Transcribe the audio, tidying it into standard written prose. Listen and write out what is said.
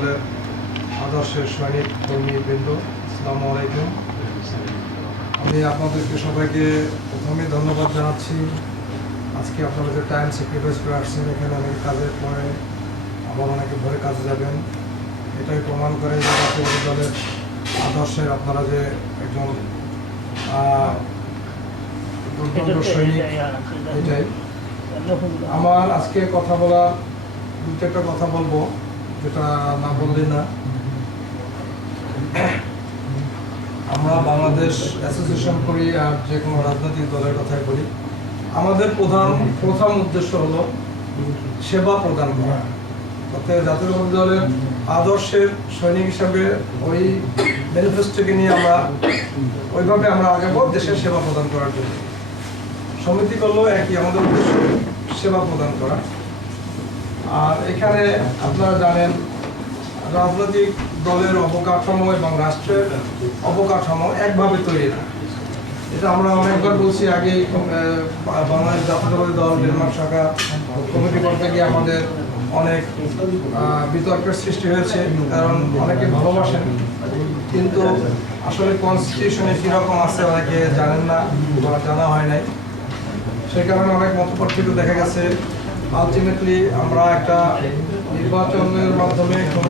দলের আদর্শের সৈনিক কর্মীবৃন্দ, আসসালামু আলাইকুম। আমি আপনাদেরকে সবাইকে প্রথমে ধন্যবাদ জানাচ্ছি। আজকে আপনারা যে টাইম স্যাক্রিফাইস করে আসছেন এখানে, অনেক কাজের পরে আবার অনেকে ভোরে কাজে যাবেন, এটাই প্রমাণ করে যে জাতীয়বাদী দলের আদর্শের আপনারা যে একজন দুর্দান্ত সৈনিক। এটাই আমার আজকে কথা বলার দু চারটা কথা বলবো, যেটা না বললে না। আমরা বাংলাদেশ অ্যাসোসিয়েশন করি, আর যে কোনো রাজনৈতিক দলের কথাই বলি, আমাদের প্রথম উদ্দেশ্য হলো সেবা প্রদান করা। অর্থাৎ জাতীয়তাবাদী দলের আদর্শের সৈনিক হিসাবে ওই ম্যানিফেস্টোকে নিয়ে আমরা ওইভাবে আমরা আগাবো, দেশের সেবা প্রদান করার জন্য। সমিতি করলেও একই, আমাদের উদ্দেশ্য সেবা প্রদান করা। আর এখানে আপনারা জানেন, রাজনৈতিক দলের অবকাঠামো এবং রাষ্ট্রের অবকাঠামো একভাবে তৈরি না। এটা আমরা অনেকবার বলছি আগে। বাংলাদেশ জাতীয়তাবাদী দল ডেনমার্ক শাখা কমিটি করতে গিয়ে আমাদের অনেক বিতর্কের সৃষ্টি হয়েছে, কারণ অনেকে ভালোবাসেন কিন্তু আসলে কনস্টিটিউশনে কীরকম আছে অনেকে জানেন না বা জানা হয় নাই। সেই কারণে অনেক মতপার্থক্য দেখা গেছে। আলটিমেটলি আমরা একটা নির্বাচনের মাধ্যমে